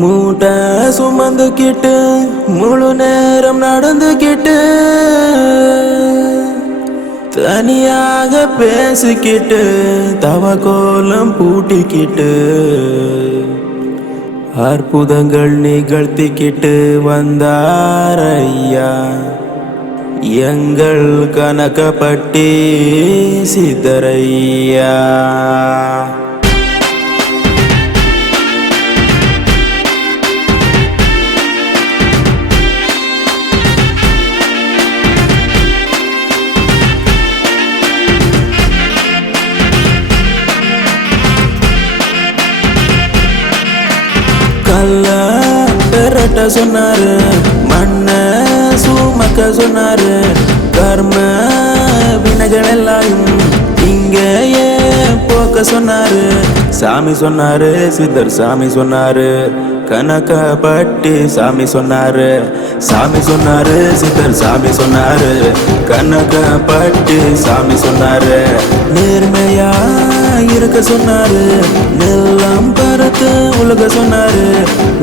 மூட்டை சுமந்துக்கிட்டு முழு நேரம் நடந்துக்கிட்டு தனியாக பேசிக்கிட்டு தவக்கோலம் பூட்டிக்கிட்டு அற்புதங்கள் நிகழ்த்திக்கிட்டு வந்தார் ஐயா எங்கள் கனகப்பட்டி சித்தரையா. கல்ல பெரட்ட சொன்னாரு, மண்ண சுமக்க சொன்னாரு, கர்ம வினைகள் எல்லாம் இங்கேயே போக்க சொன்னாரு. சாமி சொன்னாரு, சித்தர் சாமி சொன்னாரு, கனகப்பட்டி சாமி சொன்னாரு. சாமி சொன்னாரு, சித்தர் சாமி சொன்னாரு, கனகப்பட்டி சாமி சொன்னாரு. நேர்மையா இருக்க சொன்னாரு, நெல்லாம் பறத்து உலக சொன்னாரு.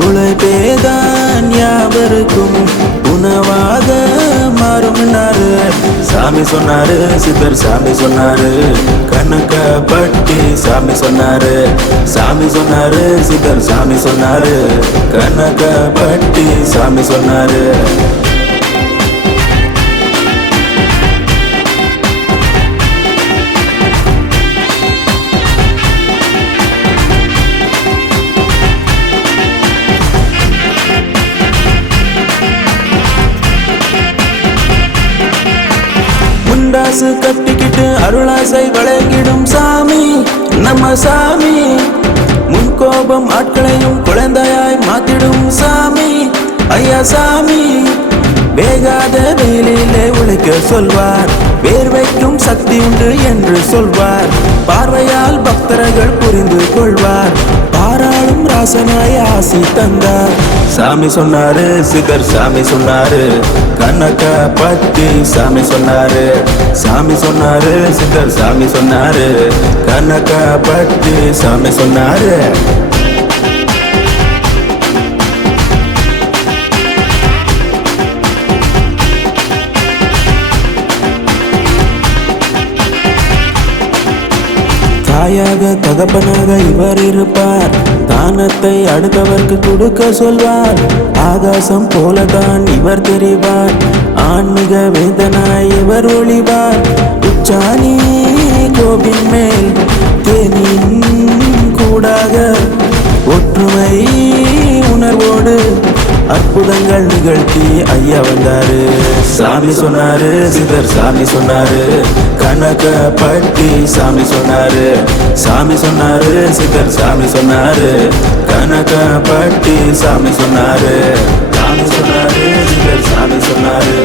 உழைப்பேதான் யாவருக்கும் உணவாக மாறும்னாரு. சாமி சொன்னாரு, சித்தர் சாமி சொன்னாரு, கனகப்பட்டி சாமி சொன்னாரு. சாமி சொன்னாரு, சித்தர் சாமி சொன்னாரு, கனகப்பட்டி சாமி சொன்னாரு. முண்டாசு கட்டிக்கிட்டு அருளாசை வழங்கிடும் சாமி நம்ம சாமி. முன்கோபம் ஆட்களையும் குழந்தையாய் மாத்திடும் சாமி ஐயா சாமி. வேகாத வேலையிலே உழைக்க சொல்வார், வேர்வைக்கும் சக்தி உண்டு என்று சொல்வார். பார்வையால் பக்தர்கள் புரிந்து கொள்வார், பாராளும் ராசனாய் ஆசி தந்தார். சாமி சொன்னாரு, சித்தர் சாமி சொன்னாரு, கனகப்பட்டி சாமி சொன்னாரு. சாமி சொன்னாரு, சித்தர் சாமி சொன்னாரு, கனகப்பட்டி சாமி சொன்னாரு. தாயாக தகப்பனாக இவர் இருப்பார், தானத்தை அடுத்தவர்க்கு கொடுக்க சொல்வார். ஆகாசம் போலதான் இவர் தெரிவார், ஆன்மீக வேதனாய் இவர் ஒளிவார். உச்சாணி கோபின் மேல் தேனின் கூடாக ஒற்றுமை உணர்வோடு அற்புதங்கள் நிகழ்த்தி ஐயா வந்தாரு. சாமி சொன்னாரு, சித்தர் சாமி சொன்னாரு, கனகப்பட்டி சாமி சொன்னாரு. சாமி சொன்னாரு, சித்தர் சாமி சொன்னாரு, கனகப்பட்டி சாமி சொன்னாரு. சாமி சொன்னாரு, சித்தர் சாமி சொன்னாரு,